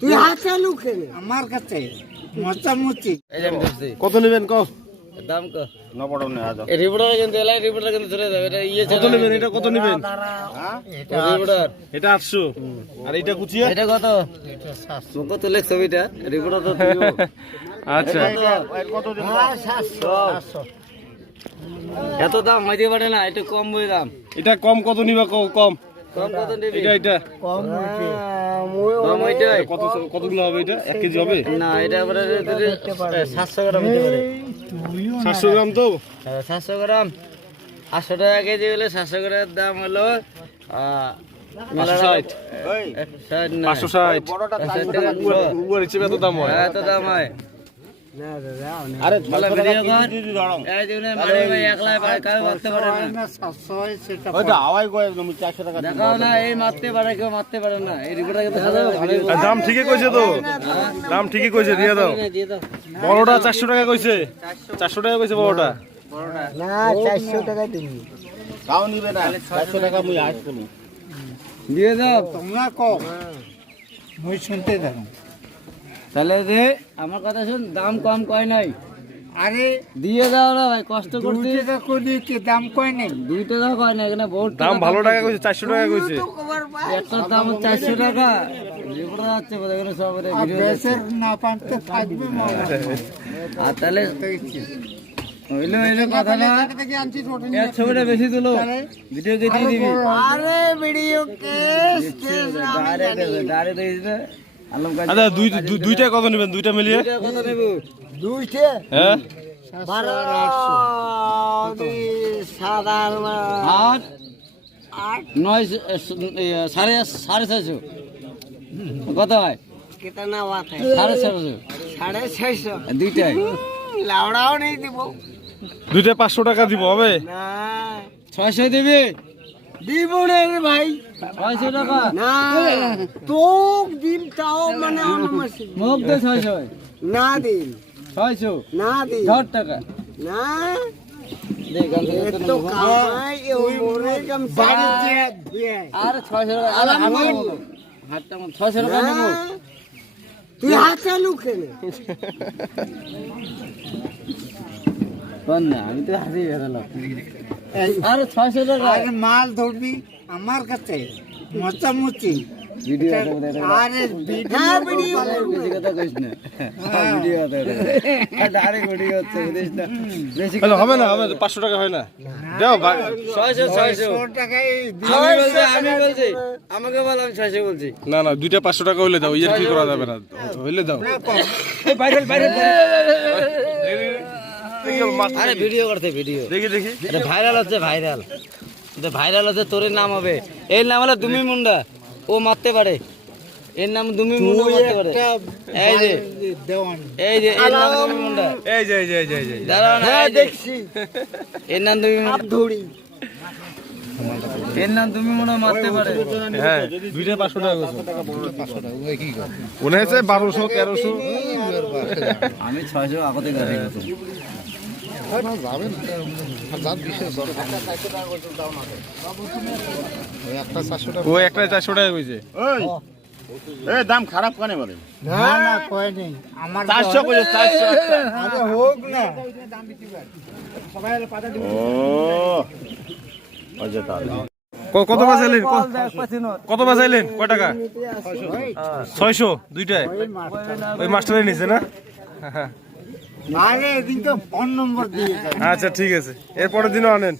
তুই হাতে লুকে আমার কাছে মোচামুচি কত নেবেন কও দাম কো না পড়ো না আদা রিপোর্টার কিন্তু এলাই রিপোর্টার কিন্তু চলে যাবে এটা ইয়ে কত নেবেন এটা কত নেবেন রিপোর্টার এটা 800 আর এটা কুচিয়া এটা কত এটা 700 কত লেখ ছবিটা রিপোর্টার তো দিও আচ্ছা কত দিন 700 এত দাম হইতে পারে না একটু কম বই দাম এটা কম কত নিবা কম কম কত নেবে এটা কম কম হইতে কত কতগুলো হবে এটা 1 কেজি হবে না এটা পরে 700 গ্রাম হইতে পারে 700 গ্রাম তো 700 গ্রাম 800 টাকা কেজি হলে 700 গ্রামের দাম হলো 560 560 বড়টা উপর হিসেবে এত দাম হয় এত দাম হয় না দাদা আরে বলা ভিডিও কর এই দিনে মারি ভাই একলা কাউ মারতে পারে না 700 সেটা ওইটা হাওয়াই কয় তুমি 400 টাকা দেখাও না এই মারতে পারে কেউ মারতে পারে না এই রিপোর্টার কিন্তু ভালোই দাম ঠিকই কইছে তো দাম ঠিকই কইছে দিয়ে দাও দিয়ে দাও বড়টা 400 টাকা কইছে 400 টাকা কইছে বড়টা না 400 টাকা দিবি তাও নিবে না 400 টাকা মুই আস করি দিয়ে দাও তোমরা কও মই শুনতে থাকো তাহলে যে আমার কথা শুন দাম কম কয় নাই আরে দিয়ে দাও না ভাই কষ্ট করতে 2 টাকা করি কি দাম কয় নাই 2 টাকা কয় না এখানে বহুত দাম ভালো টাকা কইছে 400 টাকা কইছে একটা দাম 400 টাকা রিপোর্টার আছে বোধ এখানে সব ভিডিও বেসের না পানতে থাকবে আর তাহলে হইলো কথা না এর ছবিটা বেশি তুলো ভিডিও কে দিয়ে দিবি আরে ভিডিও কেস গাড়ি দিস না আলম কাজ আচ্ছা দুইটা কত নেবেন দুইটা মিলিয়ে কত নেব দুইতে হ্যাঁ 8 9 650 কত হয় कितना बात है 650 650 দুইটাই लावड़ाओ नहीं দিব দুইটা 500 টাকা দিব হবে না 600 দিবি দিব রে ভাই 600 টাকা না তো দিন তাও মানে অনমাসি মুখ দে 600 না দিন 600 না দিন 10 টাকা না দে গান তো কামাই এ ওরে কম সাড়ে দিয়ে আর 600 টাকা আর আমি হাতটা 600 টাকা নেব তুই হাতে লুকে কোন না আমি তো হাতে গেলাম আর 600 টাকা আরে মাল ধরবি আমার কাছে মোচামুচি ভিডিও আরে ভিডিও বেশি কথা কইস না ভিডিও আছে ডাইরেক্ট ভিডিও হচ্ছে বুঝিস না বেশি তাহলে হবে না হবে 500 টাকা হয় না দাও 600 টাকায় আমি বলছি আমাকে বল আমি 600 বলছি না না দুইটা 500 টাকা হইলে দাও ইয়ার কি করা যাবে না হইলে দাও এই ভাইরাল আরে ভিডিও করতে ভিডিও দেখি দেখি এটা ভাইরাল হচ্ছে ভাইরাল এটা ভাইরাল হচ্ছে তোর নাম হবে এর নাম হলো দুমি মুন্ডা ও মারতে পারে এর নাম দুমি মুন্ডা মারতে পারে এই যে দেওয়ান এর নাম দুমি মুন্ডা এই যে দাঁড়াও না হ্যাঁ দেখছি এর নাম দুমি মুন্ডা ধরি এর নাম দুমি মুন্ডা মারতে পারে হ্যাঁ দুইটা 500 টাকা কইছে 500 টাকা ওই কি কর মনে হচ্ছে 1200 1300 আমি 600 আগতে গাড়ি গেছি ও একটা 400 টাকা কইছে এই দাম খারাপ কেন বলে না না কয় নেই আমার 400 কইছে 400 আরে হোক না ও আচ্ছা তাহলে কত বাজাইলেন কত বাজাইলেন কয় টাকা 600 দুইটায় ওই মাস্টারে নিছে না আরে এদিন তো ফোন নম্বর দিয়ে আচ্ছা ঠিক আছে এরপরের দিনও আনেন